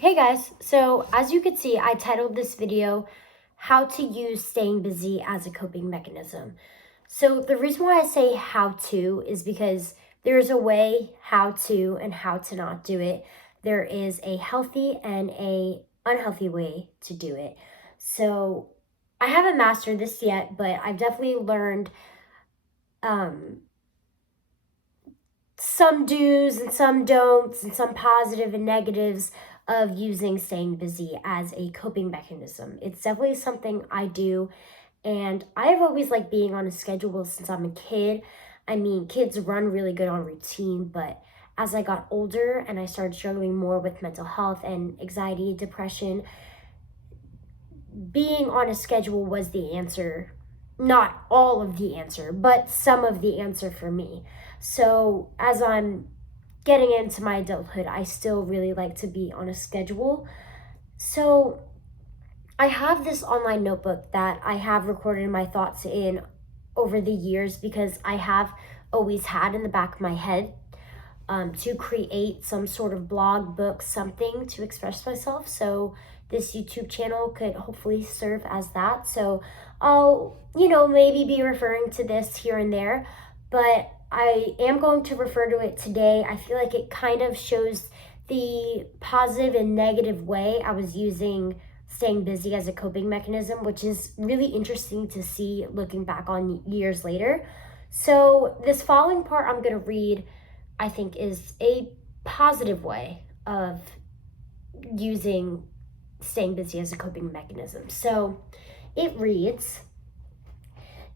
Hey guys, so as you can see, I titled this video, How to Use Staying Busy as a Coping Mechanism. So the reason why I say how to is because there's a way how to and how to not do it. There is a healthy and a unhealthy way to do it. So I haven't mastered this yet, but I've definitely learned um, some do's and some don'ts and some positive and negatives of using staying busy as a coping mechanism. It's definitely something I do, and I've always liked being on a schedule since I'm a kid. I mean, kids run really good on routine, but as I got older and I started struggling more with mental health and anxiety, depression, being on a schedule was the answer. Not all of the answer, but some of the answer for me. So as I'm getting into my adulthood, I still really like to be on a schedule. So I have this online notebook that I have recorded my thoughts in over the years because I have always had in the back of my head to create some sort of blog, book, something to express myself. So this YouTube channel could hopefully serve as that. So I'll, maybe be referring to this here and there, but I am going to refer to it today. I feel like it kind of shows the positive and negative way I was using staying busy as a coping mechanism, which is really interesting to see looking back on years later. So this following part I'm going to read, I think, is a positive way of using staying busy as a coping mechanism. So it reads,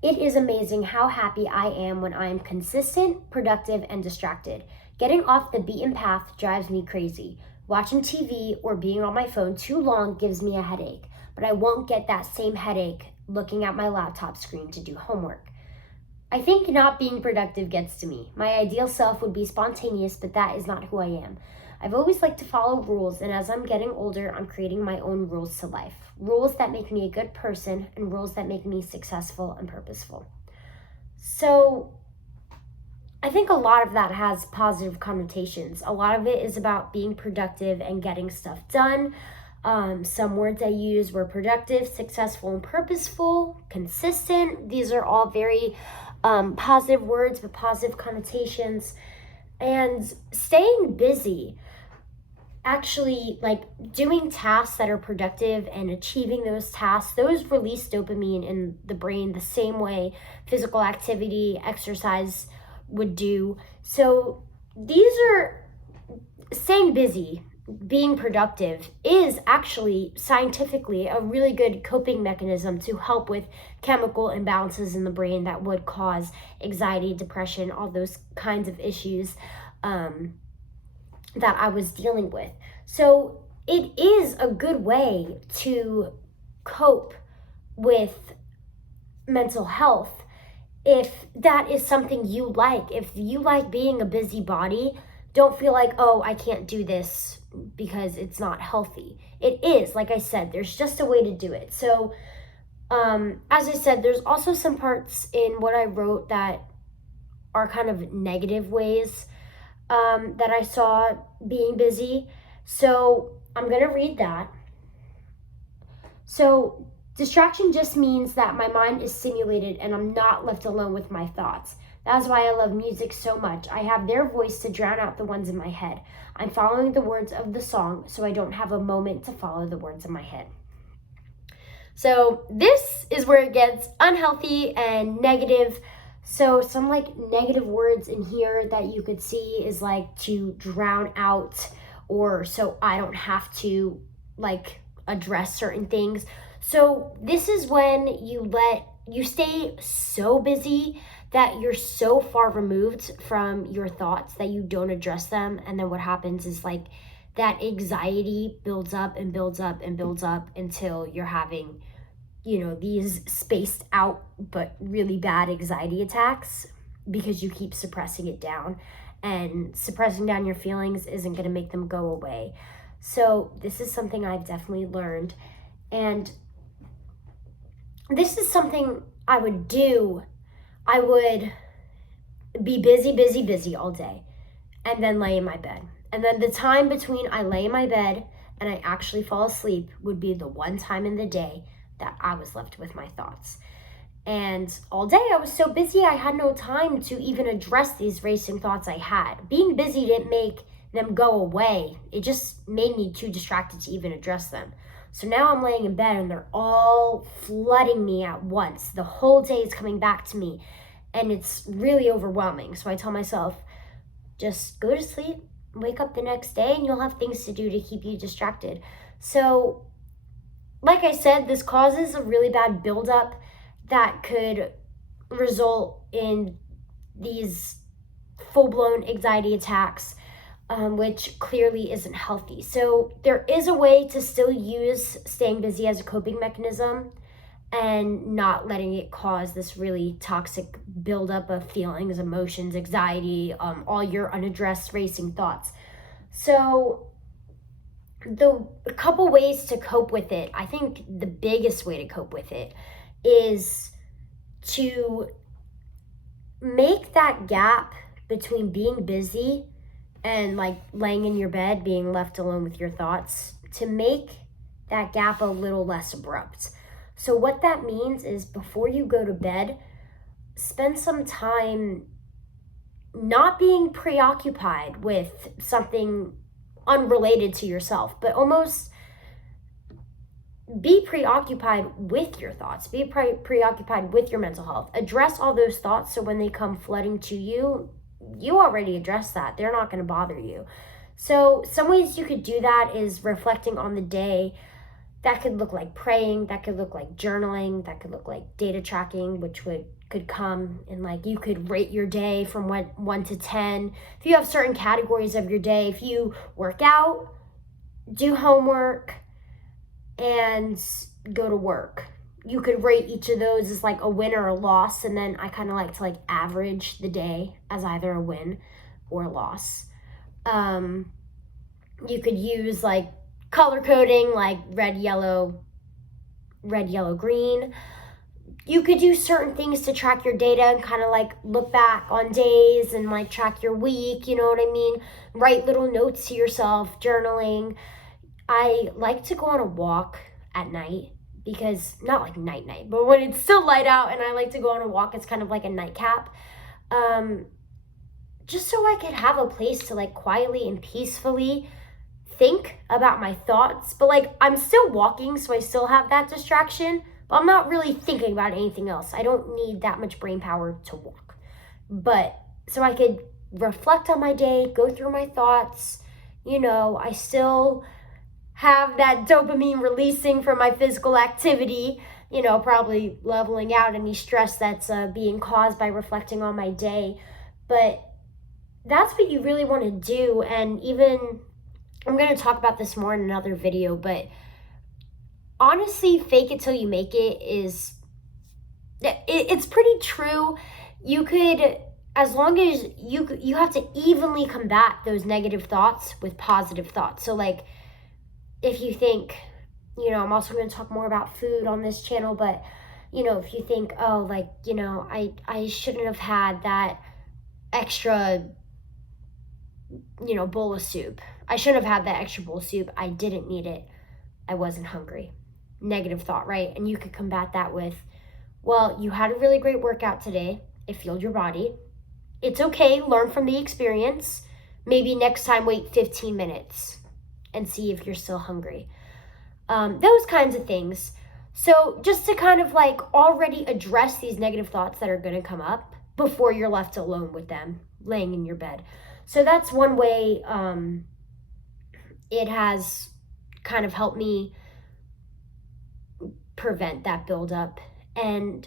"It is amazing how happy I am when I am consistent, productive, and distracted. Getting off the beaten path drives me crazy. Watching TV or being on my phone too long gives me a headache, but I won't get that same headache looking at my laptop screen to do homework. I think not being productive gets to me. My ideal self would be spontaneous, but that is not who I am. I've always liked to follow rules, and as I'm getting older, I'm creating my own rules to life. Rules that make me a good person and rules that make me successful and purposeful." So I think a lot of that has positive connotations. A lot of it is about being productive and getting stuff done. Some words I use were productive, successful, and purposeful, consistent. These are all very positive words with positive connotations. And staying busy, actually, like doing tasks that are productive and achieving those tasks, those release dopamine in the brain the same way physical activity, exercise would do. So these are staying busy, being productive is actually scientifically a really good coping mechanism to help with chemical imbalances in the brain that would cause anxiety, depression, all those kinds of issues that I was dealing with. So it is a good way to cope with mental health if that is something you like. If you like being a busybody, don't feel like, oh, I can't do this because it's not healthy. It is, like I said, there's just a way to do it. So, as I said, there's also some parts in what I wrote that are kind of negative ways that I saw being busy. So, I'm going to read that. So, distraction just means that my mind is stimulated and I'm not left alone with my thoughts. That's why I love music so much. I have their voice to drown out the ones in my head. I'm following the words of the song, so I don't have a moment to follow the words in my head." So this is where it gets unhealthy and negative. So some like negative words in here that you could see is like to drown out, or so I don't have to like address certain things. So this is when you stay so busy that you're so far removed from your thoughts that you don't address them. And then what happens is like that anxiety builds up and builds up and builds up until you're having, these spaced out but really bad anxiety attacks because you keep suppressing it down. And suppressing down your feelings isn't going to make them go away. So this is something I've definitely learned. And this is something I would do. I would be busy all day and then lay in my bed. And then the time between I lay in my bed and I actually fall asleep would be the one time in the day that I was left with my thoughts. And all day I was so busy, I had no time to even address these racing thoughts I had. Being busy didn't make them go away. It just made me too distracted to even address them. So now I'm laying in bed and they're all flooding me at once. The whole day is coming back to me and it's really overwhelming. So I tell myself, just go to sleep, wake up the next day, and you'll have things to do to keep you distracted. So, like I said, this causes a really bad buildup that could result in these full-blown anxiety attacks, which clearly isn't healthy. So there is a way to still use staying busy as a coping mechanism and not letting it cause this really toxic buildup of feelings, emotions, anxiety, all your unaddressed racing thoughts. So the couple ways to cope with it, I think the biggest way to cope with it is to make that gap between being busy and like laying in your bed, being left alone with your thoughts, to make that gap a little less abrupt. So what that means is before you go to bed, spend some time not being preoccupied with something unrelated to yourself, but almost be preoccupied with your thoughts, be preoccupied with your mental health. Address all those thoughts so when they come flooding to you, you already addressed that. They're not going to bother you. So some ways you could do that is reflecting on the day. That could look like praying, that could look like journaling, that could look like data tracking, which could come and like you could rate your day from 1 to 10. If you have certain categories of your day, if you work out, do homework, and go to work, you could rate each of those as like a win or a loss. And then I kind of like to like average the day as either a win or a loss. You could use like color coding, like red, yellow, green. You could do certain things to track your data and kind of like look back on days and like track your week, you know what I mean? Write little notes to yourself, journaling. I like to go on a walk at night because, not like night, but when it's still light out and I like to go on a walk, it's kind of like a nightcap. Just so I could have a place to like quietly and peacefully think about my thoughts. But like I'm still walking, so I still have that distraction, but I'm not really thinking about anything else. I don't need that much brain power to walk. But so I could reflect on my day, go through my thoughts. You know, I still have that dopamine releasing from my physical activity, you know, probably leveling out any stress that's being caused by reflecting on my day. But that's what you really want to do. And even, I'm going to talk about this more in another video, but honestly, fake it till you make it is, it's pretty true. You could, as long as you have to evenly combat those negative thoughts with positive thoughts. So like, if you think, you know, I'm also going to talk more about food on this channel, but, you know, if you think, oh, like, you know, I shouldn't have had that extra, you know, bowl of soup. I shouldn't have had that extra bowl of soup. I didn't need it. I wasn't hungry. Negative thought, right? And you could combat that with, well, you had a really great workout today. It fueled your body. It's okay. Learn from the experience. Maybe next time wait 15 minutes and see if you're still hungry. Those kinds of things. So just to kind of like already address these negative thoughts that are going to come up before you're left alone with them laying in your bed. So that's one way it has kind of helped me prevent that buildup. And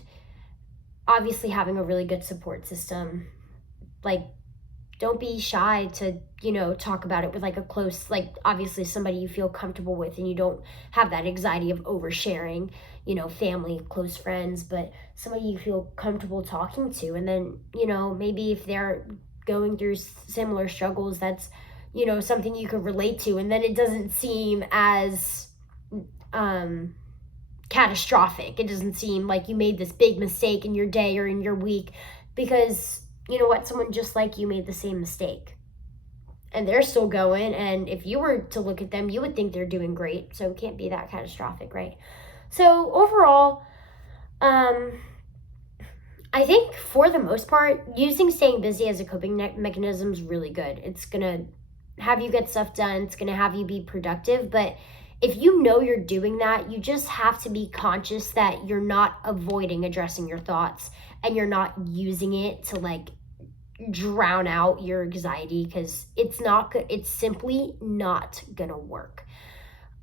obviously having a really good support system, like don't be shy to, you know, talk about it with like a close, like obviously somebody you feel comfortable with and you don't have that anxiety of oversharing, you know, family, close friends, but somebody you feel comfortable talking to. And then, you know, maybe if they're going through similar struggles, that's, you know, something you could relate to. And then it doesn't seem as catastrophic. It doesn't seem like you made this big mistake in your day or in your week, because you know what, someone just like you made the same mistake and they're still going. And if you were to look at them, you would think they're doing great. So it can't be that catastrophic, right? So overall, I think for the most part, using staying busy as a coping mechanism is really good. It's going to have you get stuff done, it's going to have you be productive. But if you know you're doing that, you just have to be conscious that you're not avoiding addressing your thoughts and you're not using it to like drown out your anxiety, because it's simply not going to work.